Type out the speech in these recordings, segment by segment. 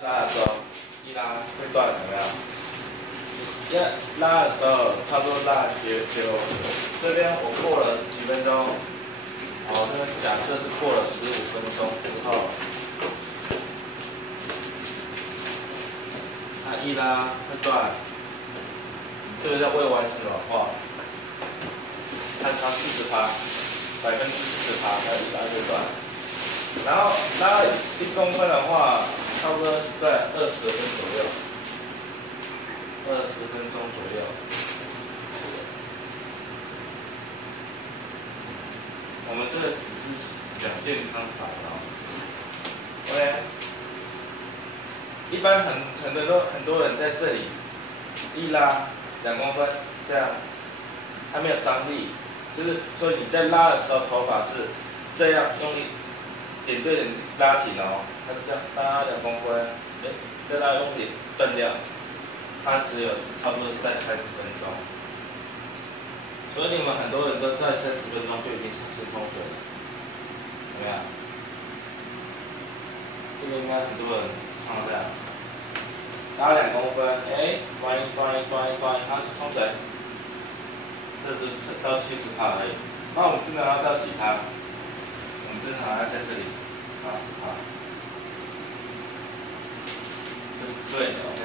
拉的时候，一拉会断，有没有？因为拉的时候，差不多拉这边我过了几分钟，好，这个假设是过了15分钟之后，它一拉会断，这个叫未完全软化，看它40%，40%，它一拉就断。然后拉1公分的话，差不多是在20分左右，20分钟左右。我们这个只是讲健康法哦。OK， 一般很多人在这里一拉2公分这样，它没有张力，就是说你在拉的时候头发是这样用力。点对点拉紧哦，它是这样拉2公分，再拉用点断掉，它只有差不多是在30分钟，所以你们很多人都在30分钟就已经产生通水了，怎么样？这个应该很多人常这样，拉2公分，关一，它是冲水，这就是到70%而已。那我们正常要到几趴？我们正常要在这里80%，这是对的 ，OK。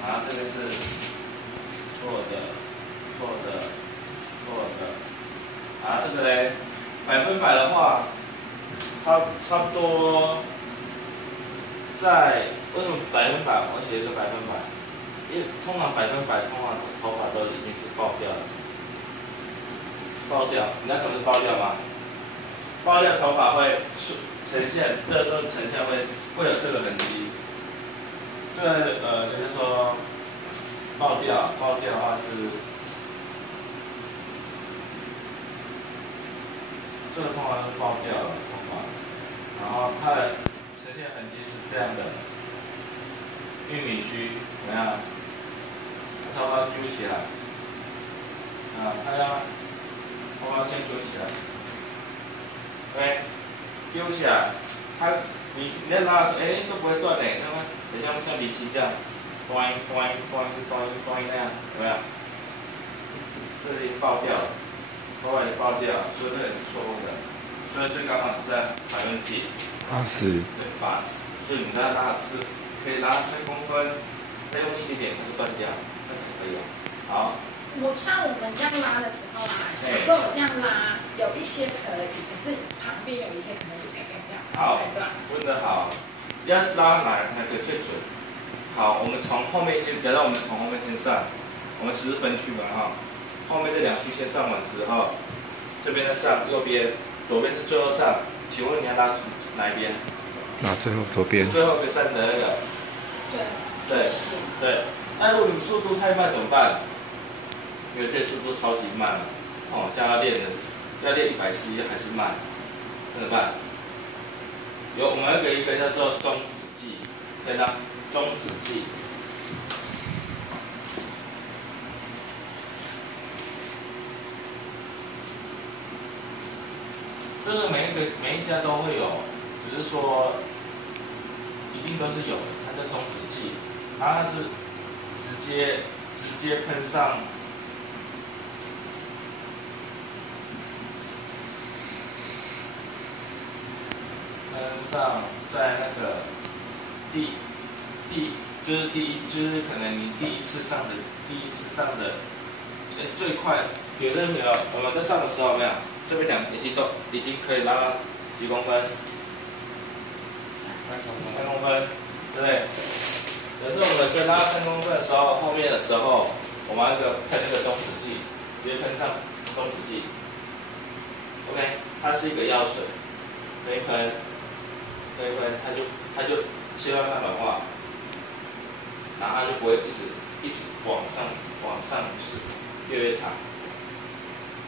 然后这个是错的。然后这个嘞，100%的话，差不多在为什么100%？我写一个100%，因为通常100%通常头发都已经是爆掉了。爆掉，你知道什么是爆掉吗？爆掉头发会呈现，这时候呈现会有这个痕迹。这个就是说爆掉的话是这个通常是爆掉了头发，然后它的呈现痕迹是这样的，玉米须怎么样？头发揪起来，它要。头发先揪起来 ，OK， 揪起来，你在拉的时候，都不会断嘞，看看，很像米奇这样，端那样，有没有？这里爆掉了，头发也爆掉，所以这也是错误的，所以最刚好是在80%，对80，所以你在拉是可以拉3公分，再用力一点它就断掉，那是可以的，好。像我们这样拉的时候啊，有时候我这样拉，有一些可以，可是旁边有一些可能就啪啪啪。好，问得好，要拉哪个最准？好，我们从后面先，假如我们从后面先上，我们10分区嘛哈，后面这2区先上完之后，这边再上右边，左边是最后上，请问你要拉哪一边？拉最后左边。最后一个上的那个。对。那如果你速度太慢怎么办？因为这速度超级慢了，叫他练140还是慢，怎么办？我们要给一个叫做中止剂，可以吗？中止剂。这个每一家都会有，只是说一定都是有的，它叫中止剂，它是直接喷上。上在那个就是可能你第一次上的，最快有的没有，我们在上的时候没有，这边已经可以拉几公分，3公分，对不对？可是我们在拉3公分的时候，后面的时候我们喷那个中止剂，直接喷上中止剂 ，OK， 它是一个药水，可以喷。它就切换慢软化，然后它就不会一直往上，就是越长。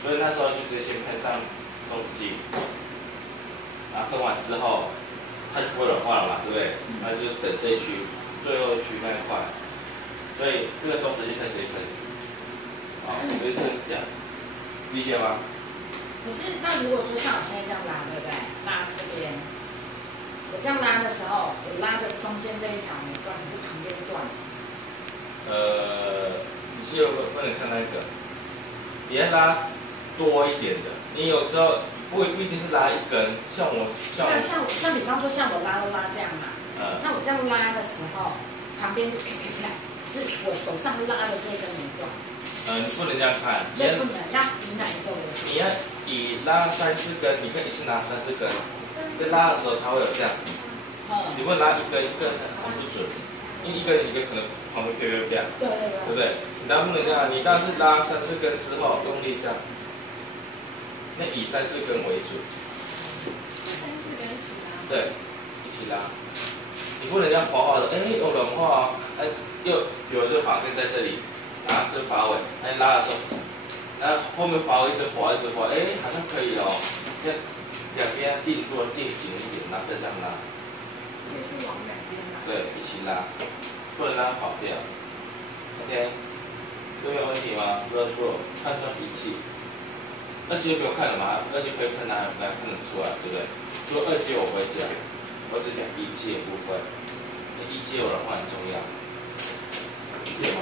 所以那时候就直接先喷上中止剂，然后喷完之后，它就不会软化了嘛，对不对？那就等这一区最后一区那一块，所以这个中止剂喷谁喷？好，我就这样讲，理解吗？可是那如果说像我现在这样拉，对不对？拉这边。我这样拉的时候，我拉的中间这一条没断，可是旁边断。你是不能看那个，你要拉多一点的。你有时候不一定是拉一根，像比方说像我拉都拉这样嘛，那我这样拉的时候，旁边就啪啪啪，是我手上拉的这一根没断。你不能这样看，所以不能要以哪一个为主？你要以拉3、4根，你可以一次拿3、4根，在拉的时候它会有这样。你不能拉一根一根很不准，因为一根可能旁边啪啪啪，对不对？你当然不能这样，你当然是拉3、4根之后用力这样，那以3、4根为主。3、4根一起拉。对，一起拉。你不能这样滑滑的，有软化，又有一个发根在这里。这发尾，拉的时候，后面发尾一直滑，好像可以哦。这两边定紧一点，然后再这样拉。所以是往两边拉。对，一起拉，不能让它跑掉。OK， 都没有问题吗？不要说判断仪器，2阶不用看了嘛，2阶可以看看得出来，对不对？所以2阶我不会讲，我只讲1阶部分。那1阶我的话很重要，理解吗？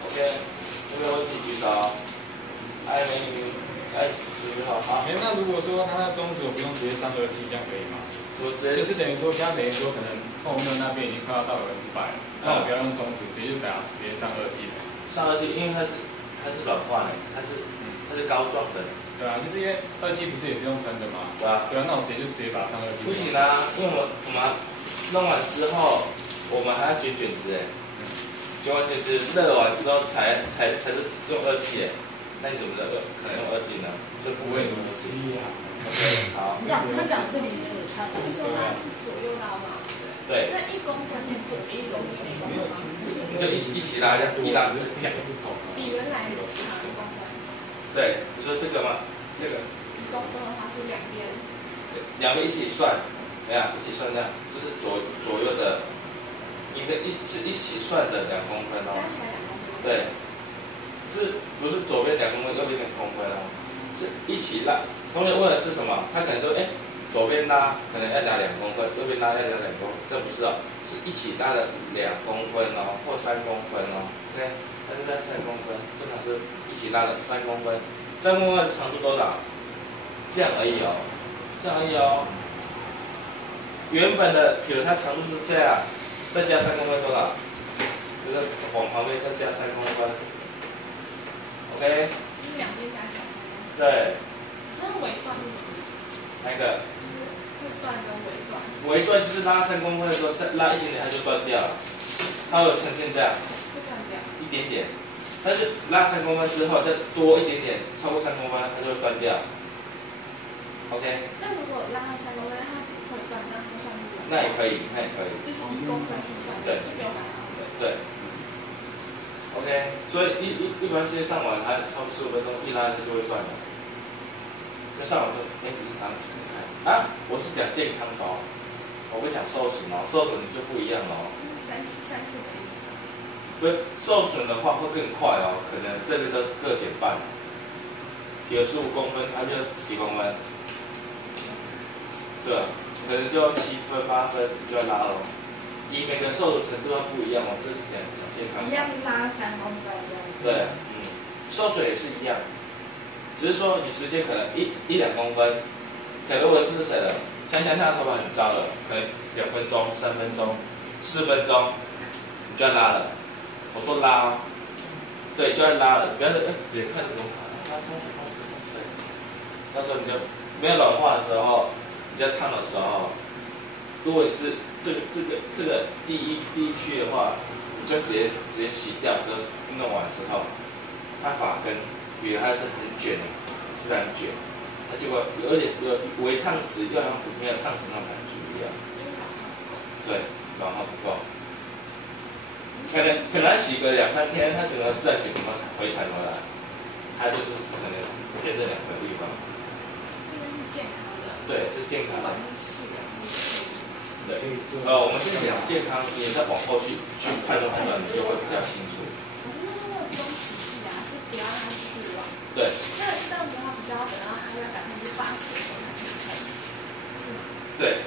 OK， 有没有问题举手？美女，举手好。那如果说他中指我不用直接上2期，这样可以吗？就是等于说，像等于说可能后面那边已经快要到100%了，那我不要用中指，直接就给他直接上2期。上2期，因为它是软化的，它是膏状的。对啊，就是因为2期不是也是用喷的吗？对啊。对啊，那我直接把它上2期。不行啊，因为我们弄完之后，我们还要卷子卷完卷子热完之后才是用2期那你怎么可能用2期呢？这不会如此。OK， 好。他讲是离子穿的，是左右拉嘛？对。那1公分是左1公分1公分吗？就一起拉，一拉就是啪。比原来长1公分。对，你说这个吗？这个。10公分的话是两边。两边一起算，一起算这样，就是左右的。一起算的2公分哦，加起来2公分。对，不是左边2公分，右边2公分哦，是一起拉。同学问的是什么？他可能说，左边拉可能要拉2公分，右边拉要拉2公分，这不是哦，是一起拉了2公分哦，或3公分哦 ，OK， 它是在3公分，正常是一起拉了3公分，3公分长度多少？这样而已哦，原本的，比如它长度是这样。再加3公分多少？就是往旁边再加3公分 ，OK。就是两边加起来3公分。对。这尾段是什么意思？哪一个？就是会断跟尾段。尾段就是拉3公分的时候，再拉一点点它就断掉了，它会呈现这样。会断掉。一点点，但是拉3公分之后再多一点点，超过3公分它就会断掉。OK。那如果拉到3公分，它不会断，那不算是尾段。那也可以。就是1公分去算，就不用把它尾。对。OK， 所以一般时间上完，它超过15分钟，一拉就会断了。就上完之后，你看我是讲健康的哦，我会讲受损哦，受损就不一样哦。3、4可以讲。不是受损的话会更快哦，可能这个都各减半。比如15公分，它就几公分，对，可能就要7分8分就要拉了。以每个受损程度要不一样哦，这是讲健康。一样拉3公分这样子。对，受损也是一样，只是说你时间可能1、2公分，可能我是谁了？想他头发很糟了，可能2分钟、3分钟、4分钟，你就要拉了。我说拉，对，就要拉了。不要说别看这种拉松水，到时候你就没有软化的时候，你在烫的时候，如果你是这个第一区的话，你就直接洗掉，之后弄完之后，它发根，比如它是很卷的，自然卷，那结果有点微烫直，又好像没有烫直那种感觉一样。对，软化不够。可能洗个2、3天，它整个自然卷什么回弹回来，它就是可能偏这2个地方。这个是健康的。对，是健康的。对，我们先讲健康，你再往后去判断，你就会比较清楚。可是那个中体系啊，是不要让它去软。对。那这样子的话，比较等到它在80%的时候才去喷，是吗？对。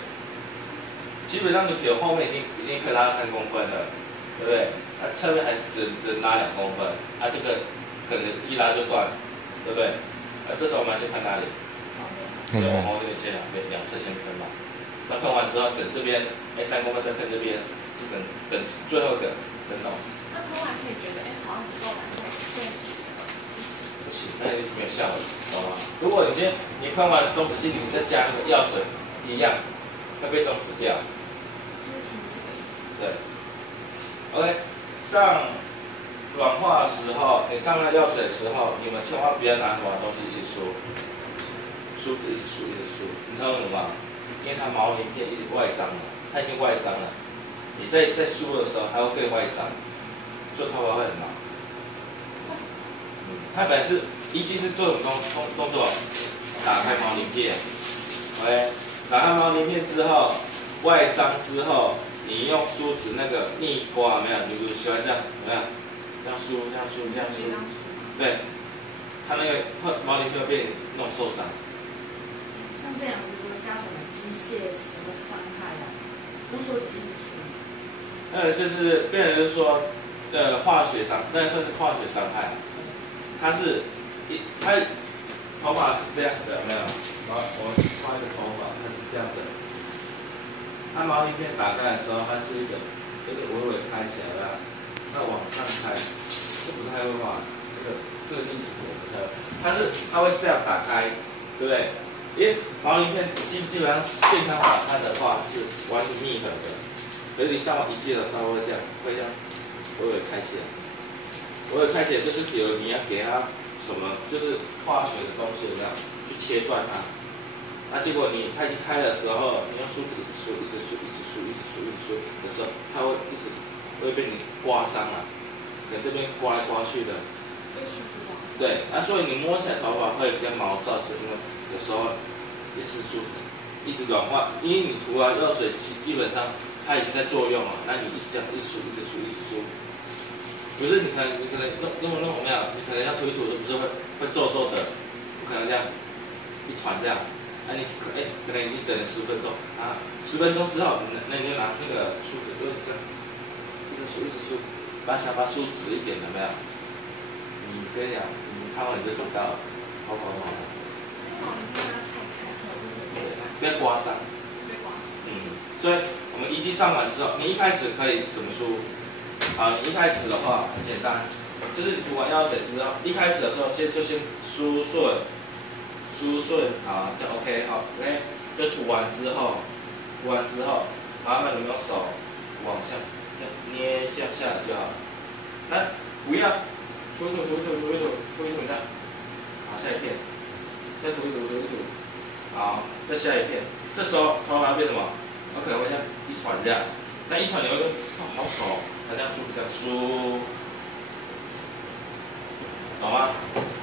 基本上你比如后面已经可以拉到3公分了，对不对？侧面还只拉2公分，这个可能一拉就断，对不对？这时候我们要去看哪里？对，往后这边切两侧先喷嘛。那喷完之后，等这边3公分再喷这边，就等最后一个再弄。那喷完可以觉得好像不够完美，不行，那就没有效果，懂吗？如果你今天你喷完中子剂，你再加那个药水，一样会被中止掉。就是停止的意思。对。OK， 上软化的时候，你上那药水的时候，你们千万不要拿什么东西一直梳，梳子一直梳，你知道为什么吗？因为它毛鳞片一直外张了，它已经外张了，你在梳的时候，它会更外张，所以头发会很毛。它本来是一季是做什么动作？打开毛鳞片 ，OK， 打开毛鳞片之后，外张之后，你用梳子那个逆刮，有没有？你不是喜欢这样，有没有？这样梳，对，它那个毛鳞片会被弄受伤。那这样子说加什么机械什么伤害啊？不是说你一直梳。就是变成就是说，化学伤，那算是化学伤害。它头发是这样的，有没有？我画一个头发，它是这样的。它毛鳞片打开的时候，它是一个微微开起来的，那往上开，这不太会画。这个例子我不太会，它会这样打开，对不对？因为毛鳞片基本上健康打开的话是完全密合的，可是你上完一季的时候会这样微微开起来。微微开起来就是比如你要给它什么，就是化学的东西这样去切断它。那结果它已经开的时候，你用梳子一直梳的时候，它会被你刮伤了，可能这边刮来刮去的。对，所以你摸起来头发会比较毛躁，是因为有时候也是梳子一直软化，因为你涂完药水基本上它已经在作用了，那你一直这样一直梳。可是你可能弄没有，你可能要涂一涂，不是会皱的，不可能这样一团这样。你可能已经等了10分钟10分钟之后，那你就拿那个梳子就这样一直梳，把想法梳直一点，有没有？你跟你讲，你看完你就知道，好毛了。不要刮伤。所以我们一季上完之后，你一开始可以怎么梳？你一开始的话很简单，就是涂完药水之后，一开始的时候先梳顺，就 OK 就涂完之后，慢慢的用手往下这样捏下来就好了。那不要涂一涂这样，好，下一片，再涂一涂，好，再下一片，这时候头发变什么？有可能会像一团这样，那一团你会说好丑。这样梳比较梳，懂吗？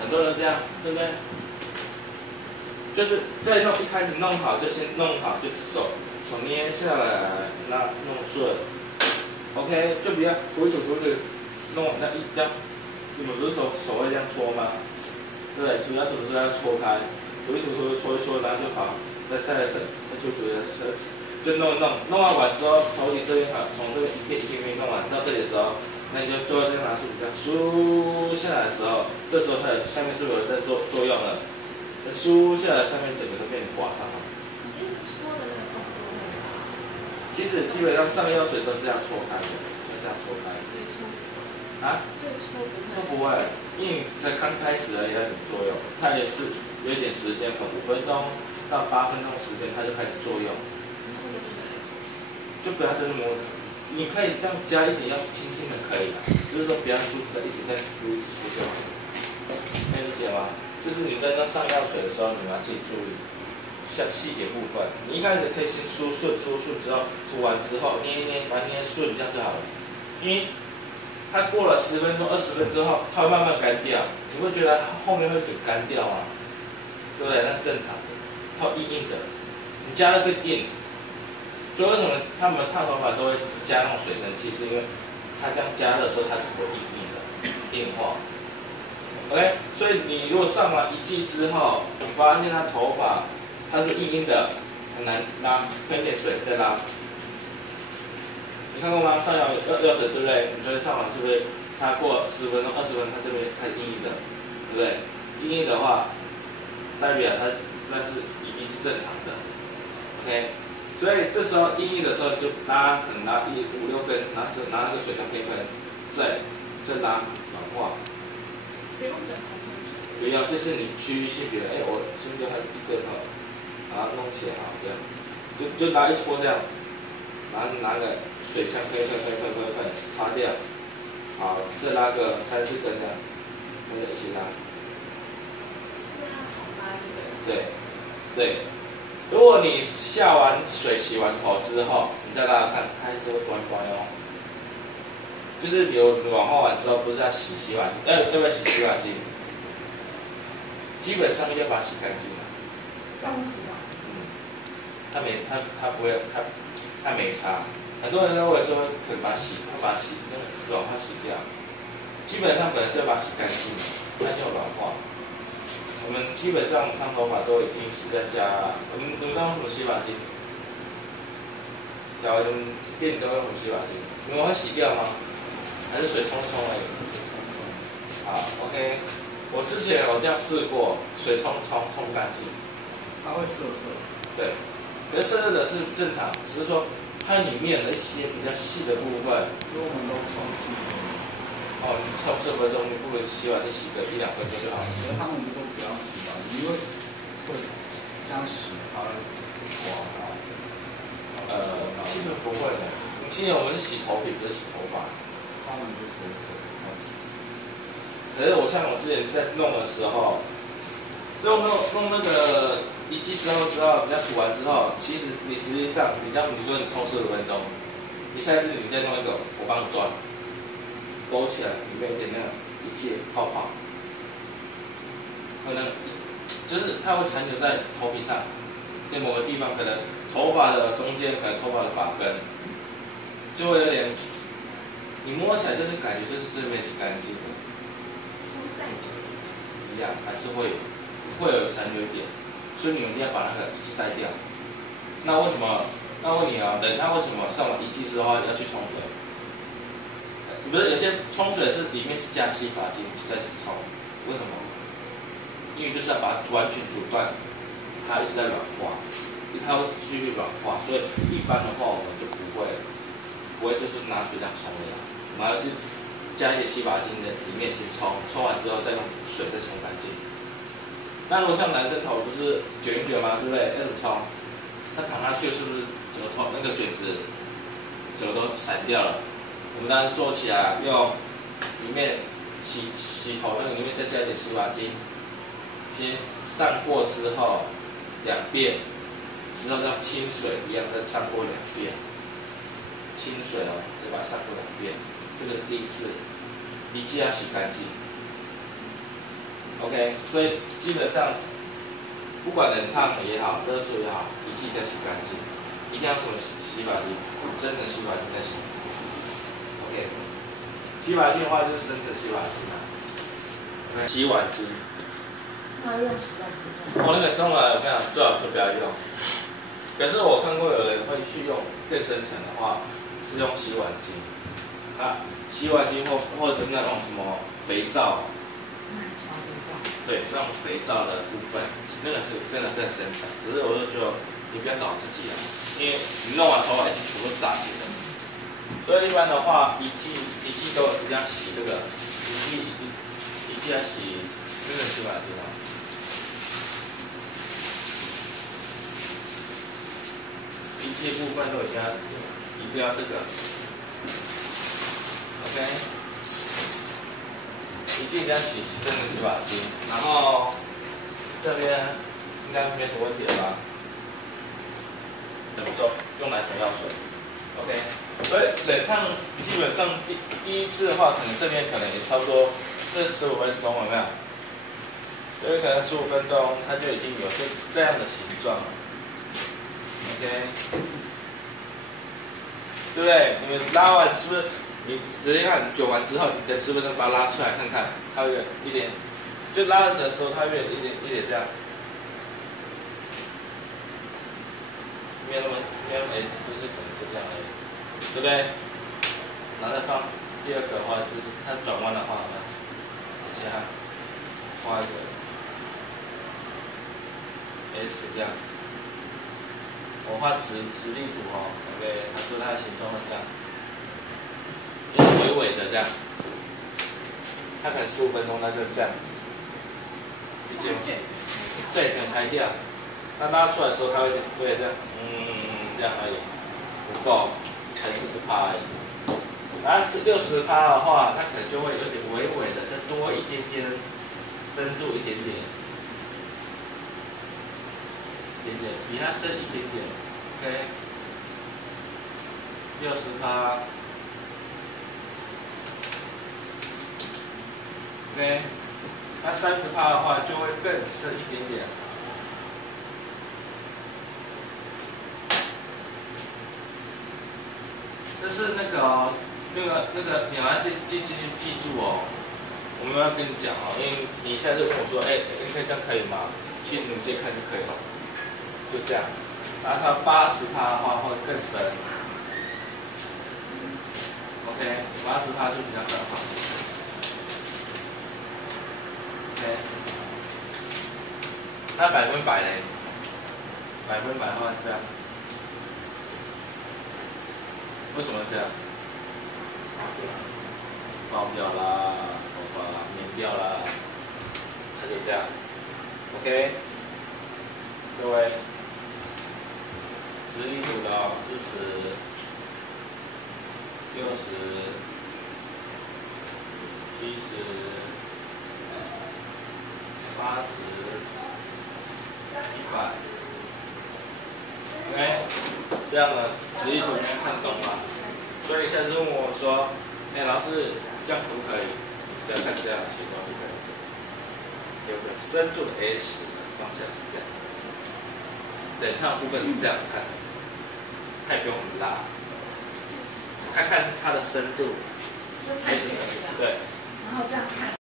很多人这样，对不对？就是在一开始弄好就先弄好，就手捏下来，弄顺 ，OK， 就不要涂一涂，弄那这样，你们不是手会这样搓吗？对不对？涂药水的时候要搓开，涂一搓，然后就好，再下一层，再涂，就弄完之后，从你这边从这边一片弄完到这里的时候，那你就最后再拿梳子这样梳下来的时候，这时候它下面是不是有在作用了？那梳下来，下面整个都被你刮伤了。搓的那个动作会吗？其实基本上上药水都是这样搓开的，这样搓开。最搓不会，因为才刚开始而已，它有作用，它也是有一点时间，可能5分钟到8分钟时间，它就开始作用。就不要这么摸，你可以这样加一点药，轻的可以了，就是说不要梳子一直在梳就好了。可以理解吗？就是你在那上药水的时候，你们要自己注意，像细节部分，你一开始可以先梳顺之后，涂完之后捏把它捏顺，这样就好了。因为它过了10分钟、20分钟之后，它会慢慢干掉，你会觉得后面会整干掉啊，对不对？那是正常的，它硬的，你加了更硬。所以为什么他们烫头发都会加那种水蒸气？是因为它这样加热的时候，它就会硬化。OK， 所以你如果上完1季之后，你发现它头发它是硬的，很难拉，喷点水再拉，你看过吗？上摇热水，对不对？你觉得上完是不是它过10分钟、20分钟，它这边开始硬的，对不对？硬的话，代表它那是已经是正常的 ，OK。所以这时候硬的时候就拉，可能拉5、6根，拿那个水枪喷一喷，再拉软化。不用整桶喷水。不要，就是你区域性，比如我先就还1根哈，然后弄起来好这样，就拿一撮这样，拿个水枪喷，擦掉，好，再拉个3、4根这样，跟着一起拉。是让它好拉对不对？对。如果你下完水、洗完头之后，你再拉拉看，它还是会乖乖哦。就是比如软化完之后，不是要洗洗碗机，要不要洗洗碗机？基本上要把它洗干净了。用洗碗。它不会，它没差。很多人认为说可能把软化洗掉，基本上本来就要把它洗干净，它就软化。我们基本上烫头发都一定是在加，我们都用什么洗发精？假如我们店里都用什么洗发精？你们会洗掉吗？还是水冲冲而已？好 ，OK。我之前有这样试过，水冲干净。它会涩涩。对，可是涩涩的是正常，只是说它里面的一些比较细的部分。如果我们都冲细。哦，你冲10分钟，你不如洗碗机洗个1、2分钟就好了。可是他们都不要洗吧，因为会这样洗它会刮到。基本不会的。今年我们是洗头皮，不是洗头发。他们就说。可是我之前在弄的时候，弄那个一季之后，比较涂完之后，其实你实际上你说你冲15分钟，你下一次你再弄一个，我帮你转。勾起来，里面有点那个一界泡泡，可能就是它会残留在头皮上，在某个地方，可能头发的中间，可能头发的发根，就会有点，你摸起来就是感觉就是这边洗干净的，冲再久一样还是会有残留一点，所以你们一定要把那个一剂带掉。那为什么？那问你啊，人他为什么上完一剂之后要去冲水？不是有些冲水是里面是加洗发精再冲，为什么？因为就是要把它完全阻断，它一直在软化，它会继续软化，所以一般的话我们就不会就是拿水这样冲的啦，我们还要去加一点洗发精的里面先冲，冲完之后再用水再冲干净。那如果像男生头不是卷一卷吗？对不对？要怎么冲？他躺下去是不是整个头那个卷子整个都散掉了？我们当时做起来，用里面洗头那个里面再加一点洗发精，先上过之后2遍，之后像清水一样再上过2遍，清水哦，再把它上过2遍，这个是第一次，一季要洗干净。OK， 所以基本上不管冷烫也好，热水也好，一季再洗干净，一定要什么洗发精，深层洗发精再洗。OK， 洗发精的话就是深层洗发精啊。OK， 洗碗机。那用洗碗机。我那个当然我跟你讲，最好就不要用。可是我看过有人会去用更深层的话，是用洗碗机。啊，洗碗机或者是那种什么肥皂。对，那种肥皂的部分，那个真的更深层。只是我就觉得你不要搞自己啊，因为你弄完头发已经全部打结了。所以一般的话，一季都一定要洗这个，一季要洗真的洗碗机啊。一季部分都一定要这个 ，OK。一季一定要洗真的洗发精，然后这边应该没什么问题了吧？怎么做？用奶粉药水 ，OK。所以冷烫基本上第一次的话，可能这边可能也差不多这15分钟，有没有？所以可能15分钟，它就已经有这样的形状了 ，OK， 对不对？你们拉完是不是？你直接看卷完之后，你等10分钟把它拉出来看看，它会有一点，就拉的时候它会有一点这样，没有那么 S， 就是可能就这样而已，对不对？然后再放第二个的话，就是它转弯的话，你先看，画一个 S 这样。我画直立图哦 ，OK， 它说它的形状是这样，微微的这样。它可能15分钟，那就这样。对，整裁掉。那拉出来的时候，它会这样，这样而已，不够，才40%而已。然后60%的话，它可能就会有点微微的，再多一点点深度一点点，比它深一点点 ，OK。60%。OK， 那30%的话就会更深一点点。这是那个你要记住哦，我们要跟你讲哦，因为你现在就问我说，可以这样可以吗？其实你直接看就可以了，就这样。然后它80%的话会更深 ，OK， 80%就比较更好。OK， 那100%嘞？100%的话是这样。为什么这样？爆掉啦，头发粘掉啦，它就这样。OK， 各位，直立图的40、60、70、80、100。OK， 这样的直立图你看懂了，所以下次问我说，老师这样可不可以？只要看这样的形状就可以。有个深度的 S 的方向是这样，冷烫部分是这样看，它也不用很辣，看看它的深度，就菜片是吧？对。然后这样看。